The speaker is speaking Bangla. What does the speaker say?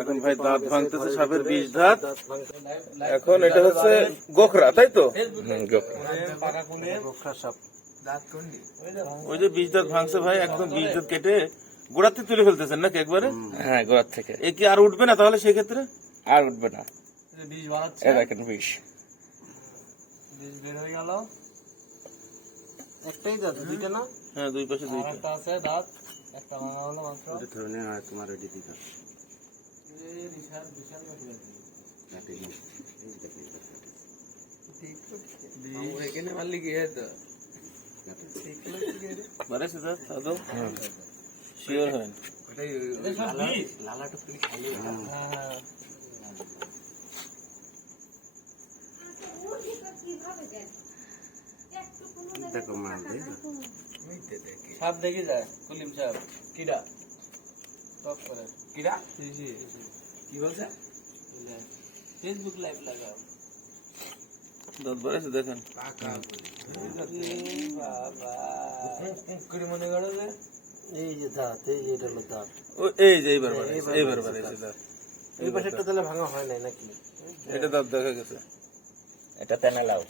এখন ভাই দাঁত ভাঙতেছে সাপের বিষ দাঁত। এখন এটা হচ্ছে গোখরা, তাই তো? ওই যে বিষ দাঁত ভাঙছে ভাই, একদম বিষ দাঁত কেটে গোড়াতে তুলে ফেলতেছেন নাকি একবারে? হ্যাঁ, গোড়ার থেকে। এ কি আর উঠবে না তাহলে সেক্ষেত্রে? আর উঠবে না, দেখেন বিষ বের হয়ে গেল। একটাই দাঁত, দুইটা না? হ্যাঁ, দুই পাশে দুইটা। একটা আছে দাঁত, একটা ভাঙা হলো মাত্র। তোমার ওই দিদি এখানে মারলি কি হতো? বাড়াইছে দাঁত আদৌ? শিওর হয় না। লালাটা তুমি খালি। দেখো মা, সাপ দেখে যায়, কুলিম সাপ। কিডা কিডা কি বলছে? ফেসবুক লাইভ লাগাও। দাঁত বাড়াইছে দেখেন। মনে করো যে এই যে দাঁত, এই যে এটা হলো দাঁত। এই যে এইবার বাড়াইছে দাঁত। এই পাশেরটা তাহলে ভাঙা হয় নাই নাকি? এটা দাঁত দেখা গেছে। এটা তেনালাও।